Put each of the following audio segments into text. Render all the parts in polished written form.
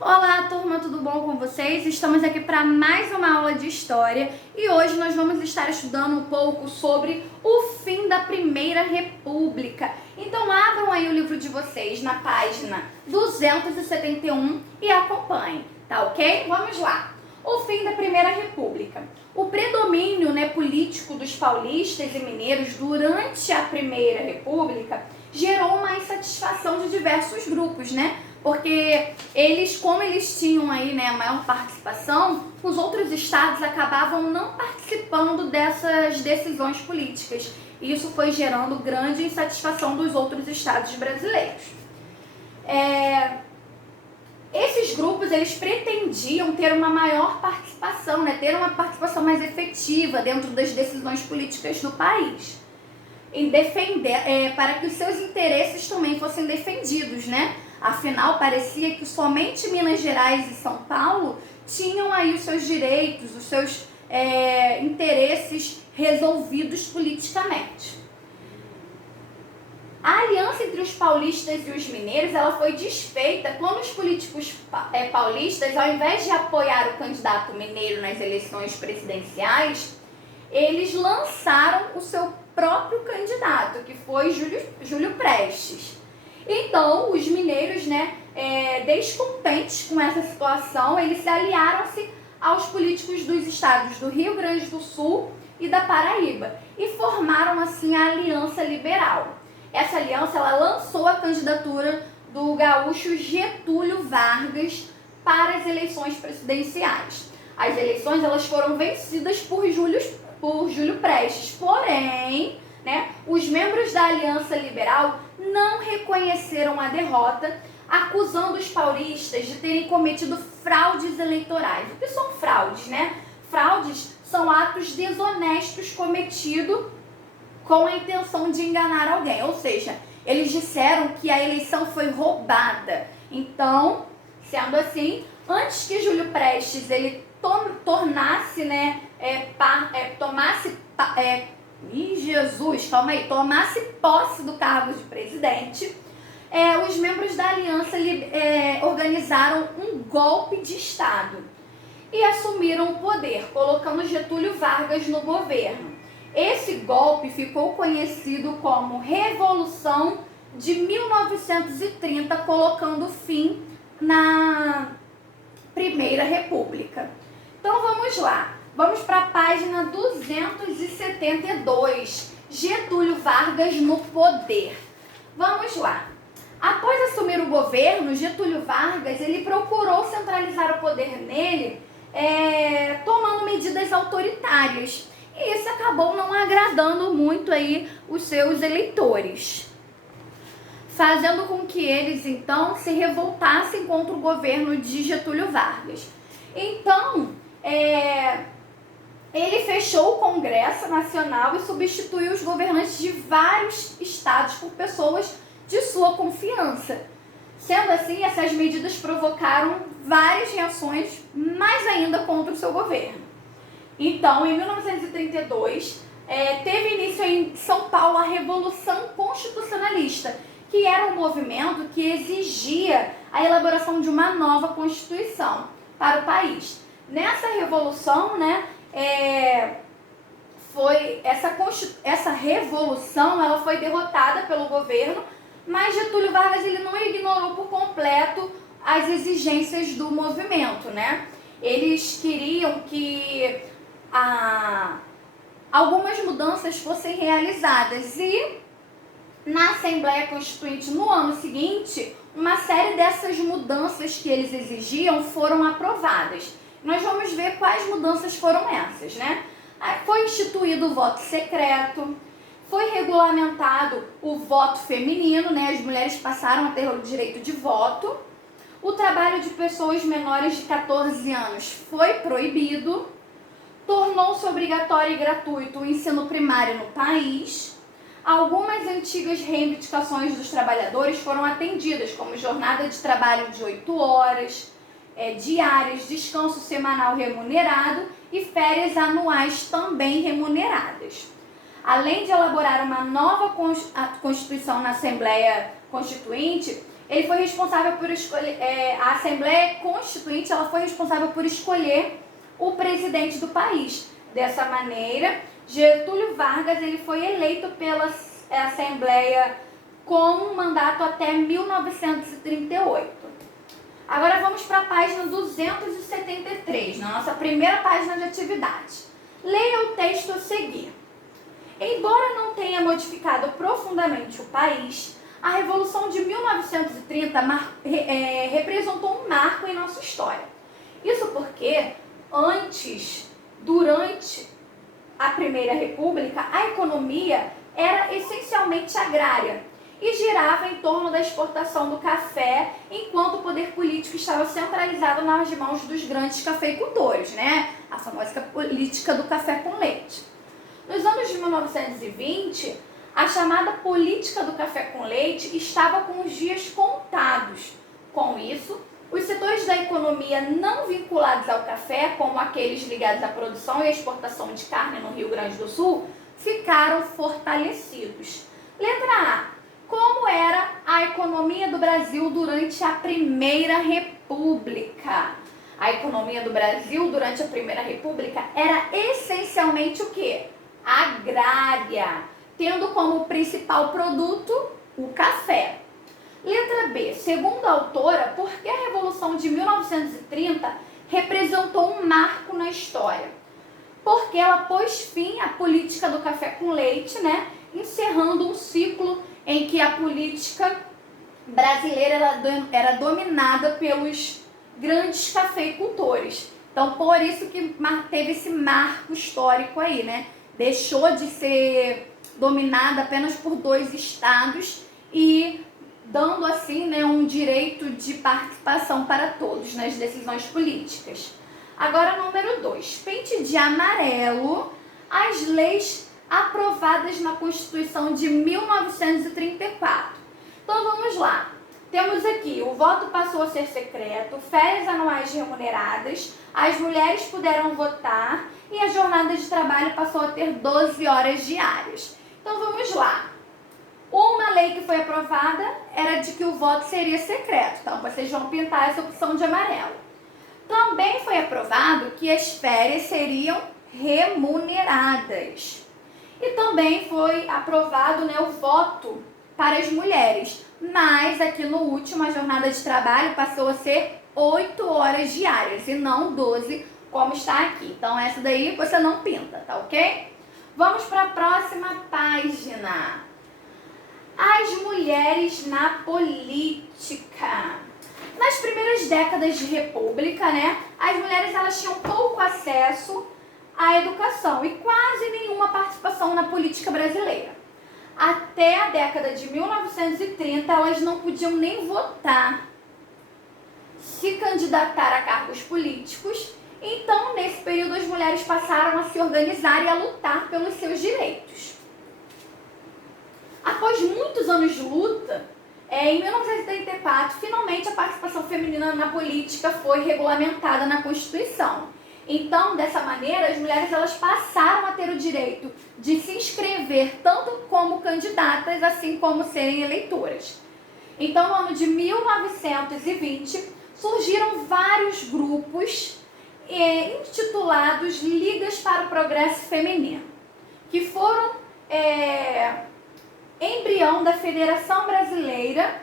Olá, turma, tudo bom com vocês? Estamos aqui para mais uma aula de História e hoje nós vamos estar estudando um pouco sobre o fim da Primeira República. Então abram aí o livro de vocês na página 271 e acompanhem, tá ok? Vamos lá. O fim da Primeira República. O predomínio político dos paulistas e mineiros durante a Primeira República gerou uma insatisfação de diversos grupos, Porque como eles tinham aí, a maior participação, os outros estados acabavam não participando dessas decisões políticas. E isso foi gerando grande insatisfação dos outros estados brasileiros. Esses grupos, eles pretendiam ter uma maior participação, ter uma participação mais efetiva dentro das decisões políticas do país. Em defender, para que os seus interesses também fossem defendidos, Afinal, parecia que somente Minas Gerais e São Paulo tinham aí os seus direitos, os seus interesses resolvidos politicamente. A aliança entre os paulistas e os mineiros, ela foi desfeita quando os políticos paulistas, ao invés de apoiar o candidato mineiro nas eleições presidenciais, eles lançaram o seu próprio candidato, que foi Júlio Prestes. Então, os mineiros, descontentes com essa situação, eles se aliaram-se aos políticos dos estados do Rio Grande do Sul e da Paraíba e formaram, assim, a Aliança Liberal. Essa aliança, ela lançou a candidatura do gaúcho Getúlio Vargas para as eleições presidenciais. As eleições, elas foram vencidas por Júlio Prestes, porém, os membros da Aliança Liberal não reconheceram a derrota, acusando os paulistas de terem cometido fraudes eleitorais. O que são fraudes, Fraudes são atos desonestos cometidos com a intenção de enganar alguém, ou seja, eles disseram que a eleição foi roubada. Então, sendo assim, antes que Júlio Prestes ele tomasse posse do cargo de presidente, os membros da aliança organizaram um golpe de Estado e assumiram o poder, colocando Getúlio Vargas no governo. Esse golpe ficou conhecido como Revolução de 1930, colocando fim na Primeira República. Então vamos lá. Vamos para a página 272, Getúlio Vargas no poder. Vamos lá. Após assumir o governo, Getúlio Vargas ele procurou centralizar o poder nele, tomando medidas autoritárias. E isso acabou não agradando muito aí os seus eleitores, fazendo com que eles, então, se revoltassem contra o governo de Getúlio Vargas. Então, ele fechou o Congresso Nacional e substituiu os governantes de vários estados por pessoas de sua confiança. Sendo assim, essas medidas provocaram várias reações, mais ainda contra o seu governo. Então, em 1932, teve início em São Paulo a Revolução Constitucionalista, que era um movimento que exigia a elaboração de uma nova Constituição para o país. Nessa revolução, essa revolução ela foi derrotada pelo governo, mas Getúlio Vargas ele não ignorou por completo as exigências do movimento, Eles queriam que algumas mudanças fossem realizadas e na Assembleia Constituinte no ano seguinte, uma série dessas mudanças que eles exigiam foram aprovadas. Nós vamos ver quais mudanças foram essas, Foi instituído o voto secreto, foi regulamentado o voto feminino, as mulheres passaram a ter o direito de voto, o trabalho de pessoas menores de 14 anos foi proibido, tornou-se obrigatório e gratuito o ensino primário no país, algumas antigas reivindicações dos trabalhadores foram atendidas, como jornada de trabalho de 8 horas, diárias, descanso semanal remunerado e férias anuais também remuneradas. Além de elaborar uma nova Constituição na Assembleia Constituinte, ele foi responsável por escolher, a Assembleia Constituinte, ela foi responsável por escolher o presidente do país. Dessa maneira, Getúlio Vargas ele foi eleito pela Assembleia com um mandato até 1938. Agora vamos para a página 273, na nossa primeira página de atividade. Leia o texto a seguir. Embora não tenha modificado profundamente o país, a Revolução de 1930 representou um marco em nossa história. Isso porque durante a Primeira República, a economia era essencialmente agrária e girava em torno da exportação do café, enquanto o poder político estava centralizado nas mãos dos grandes cafeicultores, né? A famosa política do café com leite. Nos anos de 1920, a chamada política do café com leite estava com os dias contados. Com isso, os setores da economia não vinculados ao café, como aqueles ligados à produção e exportação de carne no Rio Grande do Sul, ficaram fortalecidos. Letra A. Como era a economia do Brasil durante a Primeira República? A economia do Brasil durante a Primeira República era essencialmente o quê? Agrária, tendo como principal produto o café. Letra B. Segundo a autora, por que a Revolução de 1930 representou um marco na história? Porque ela pôs fim à política do café com leite, né? Encerrando um ciclo em que a política brasileira era dominada pelos grandes cafeicultores. Então, por isso que teve esse marco histórico aí, né? Deixou de ser dominada apenas por 2 estados e dando assim, né, um direito de participação para todos nas decisões políticas. Agora, número 2. Pente de amarelo as leis aprovadas na Constituição de 1934. Então, vamos lá. Temos aqui, o voto passou a ser secreto, férias anuais remuneradas, as mulheres puderam votar e a jornada de trabalho passou a ter 12 horas diárias. Então, vamos lá. Uma lei que foi aprovada era de que o voto seria secreto. Então, vocês vão pintar essa opção de amarelo. Também foi aprovado que as férias seriam remuneradas. E também foi aprovado, né, o voto para as mulheres. Mas aqui no último, a jornada de trabalho passou a ser 8 horas diárias e não 12, como está aqui. Então, essa daí você não pinta, tá ok? Vamos para a próxima página. As mulheres na política. Nas primeiras décadas de república, né, as mulheres elas tinham pouco acesso à educação e quase nenhuma participação na política brasileira. Até a década de 1930, elas não podiam nem votar, se candidatar a cargos políticos. Então, nesse período, as mulheres passaram a se organizar e a lutar pelos seus direitos. Após muitos anos de luta, em 1934, finalmente a participação feminina na política foi regulamentada na Constituição. Então, dessa maneira, as mulheres elas passaram a ter o direito de se inscrever tanto como candidatas, assim como serem eleitoras. Então, no ano de 1920, surgiram vários grupos intitulados Ligas para o Progresso Feminino, que foram embrião da Federação Brasileira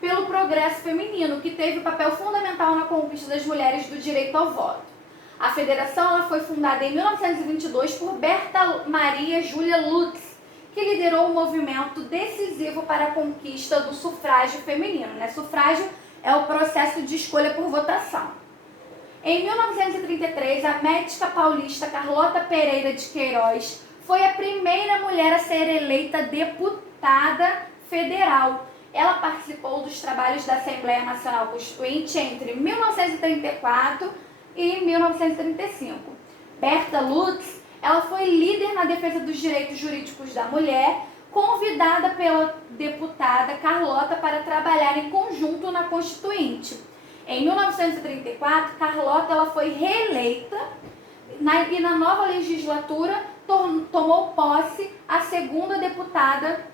pelo Progresso Feminino, que teve um papel fundamental na conquista das mulheres do direito ao voto. A federação ela foi fundada em 1922 por Berta Maria Júlia Lutz, que liderou um movimento decisivo para a conquista do sufrágio feminino. Né? Sufrágio é o processo de escolha por votação. Em 1933, a médica paulista Carlota Pereira de Queiroz foi a primeira mulher a ser eleita deputada federal. Ela participou dos trabalhos da Assembleia Nacional Constituinte entre 1934 e 1935. Berta Lutz, ela foi líder na defesa dos direitos jurídicos da mulher, convidada pela deputada Carlota para trabalhar em conjunto na Constituinte. Em 1934, Carlota ela foi reeleita e na nova legislatura tomou posse a segunda deputada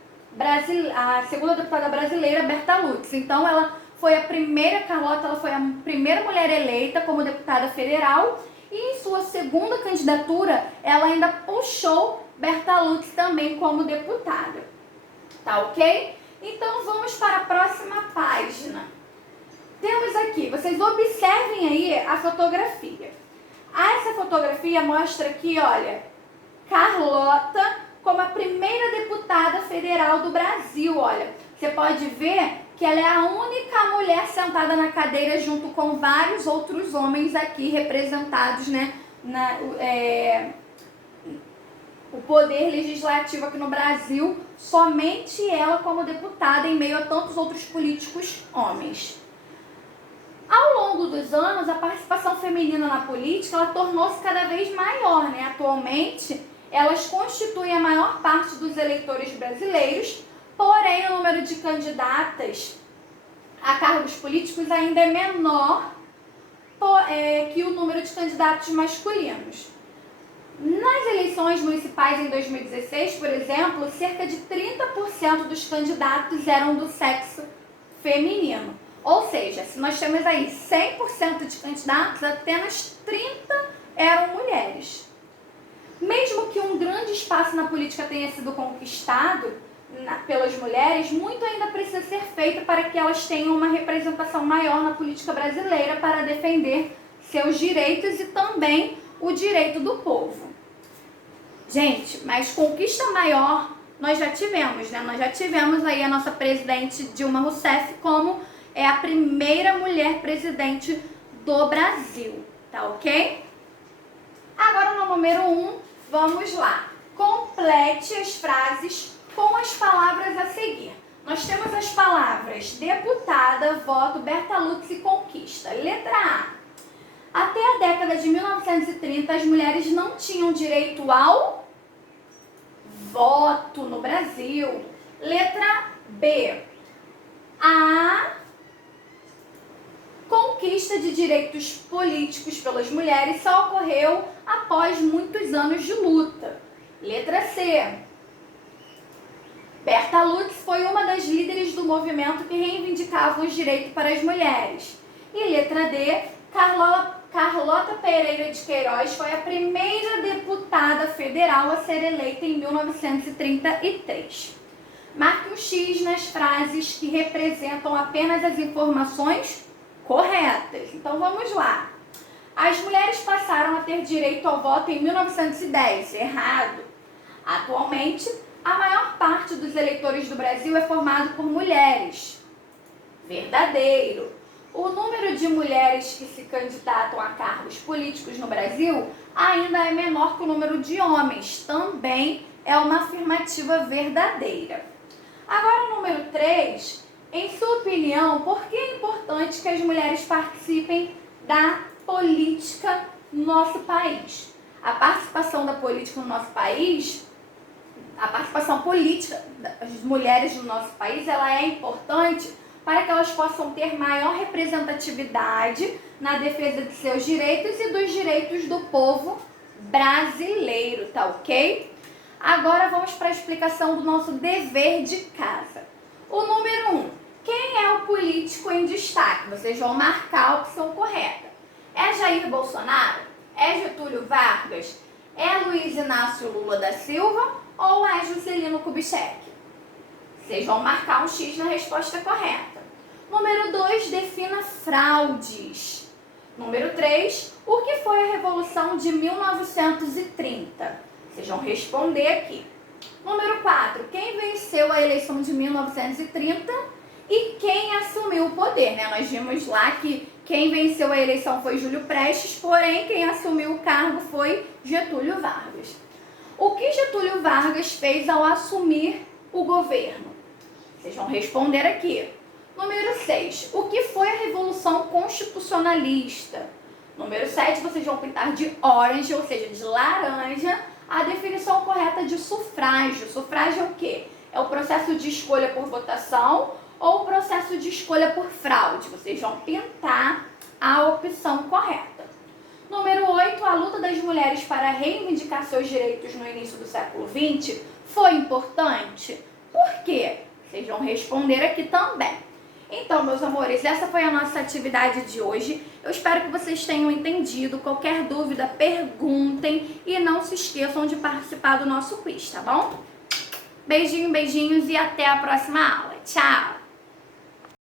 a segunda deputada brasileira, Berta Lutz. Então, ela foi a primeira, Carlota, ela foi a primeira mulher eleita como deputada federal, e em sua segunda candidatura, ela ainda puxou Berta Lutz também como deputada. Tá ok? Então, vamos para a próxima página. Temos aqui, vocês observem aí a fotografia. Essa fotografia mostra aqui, olha, Carlota como a primeira deputada federal do Brasil, olha. Você pode ver que ela é a única mulher sentada na cadeira junto com vários outros homens aqui representados, né, o poder legislativo aqui no Brasil, somente ela como deputada em meio a tantos outros políticos homens. Ao longo dos anos, a participação feminina na política, ela tornou-se cada vez maior, né? Atualmente, elas constituem a maior parte dos eleitores brasileiros, porém o número de candidatas a cargos políticos ainda é menor que o número de candidatos masculinos. Nas eleições municipais em 2016, por exemplo, cerca de 30% dos candidatos eram do sexo feminino. Ou seja, se nós temos aí 100% de candidatos, apenas 30 eram mulheres. Mesmo que um grande espaço na política tenha sido conquistado pelas mulheres, muito ainda precisa ser feito para que elas tenham uma representação maior na política brasileira para defender seus direitos e também o direito do povo. Gente, mas conquista maior nós já tivemos, né? Nós já tivemos aí a nossa presidente Dilma Rousseff como a primeira mulher presidente do Brasil, tá ok? Agora no número 1, vamos lá. Complete as frases com as palavras a seguir. Nós temos as palavras deputada, voto, Berta Lutz e conquista. Letra A. Até a década de 1930, as mulheres não tinham direito ao voto no Brasil. Letra B. A conquista de direitos políticos pelas mulheres só ocorreu após muitos anos de luta. Letra C. Berta Lutz foi uma das líderes do movimento que reivindicava os direitos para as mulheres. E letra D. Carlota Pereira de Queiroz foi a primeira deputada federal a ser eleita em 1933. Marque um X nas frases que representam apenas as informações corretas. Então vamos lá. As mulheres passaram a ter direito ao voto em 1910. Errado. Atualmente, a maior parte dos eleitores do Brasil é formado por mulheres. Verdadeiro. O número de mulheres que se candidatam a cargos políticos no Brasil ainda é menor que o número de homens. Também é uma afirmativa verdadeira. Agora, o número 3. Em sua opinião, por que é importante que as mulheres participem da política no nosso país? A participação da política no nosso país, a participação política das mulheres no nosso país, ela é importante para que elas possam ter maior representatividade na defesa de seus direitos e dos direitos do povo brasileiro, tá ok? Agora vamos para a explicação do nosso dever de casa. O número 1. Quem é o político em destaque? Vocês vão marcar a opção correta. É Jair Bolsonaro? É Getúlio Vargas? É Luiz Inácio Lula da Silva? Ou é Juscelino Kubitschek? Vocês vão marcar um X na resposta correta. Número 2, defina fraudes. Número 3, o que foi a Revolução de 1930? Vocês vão responder aqui. Número 4, quem venceu a eleição de 1930 e quem assumiu o poder, né? Nós vimos lá que quem venceu a eleição foi Júlio Prestes, porém quem assumiu o cargo foi Getúlio Vargas. O que Getúlio Vargas fez ao assumir o governo? Vocês vão responder aqui. Número 6. O que foi a Revolução Constitucionalista? Número 7. Vocês vão pintar de orange, ou seja, de laranja, a definição correta de sufrágio. Sufrágio é o quê? É o processo de escolha por votação ou o processo de escolha por fraude. Vocês vão pintar a opção correta. Número 8. A luta das mulheres para reivindicar seus direitos no início do século XX foi importante? por quê? Vocês vão responder aqui também. Então, meus amores, essa foi a nossa atividade de hoje. Eu espero que vocês tenham entendido. Qualquer dúvida, perguntem e não se esqueçam de participar do nosso quiz, tá bom? Beijinho, beijinhos e até a próxima aula. Tchau!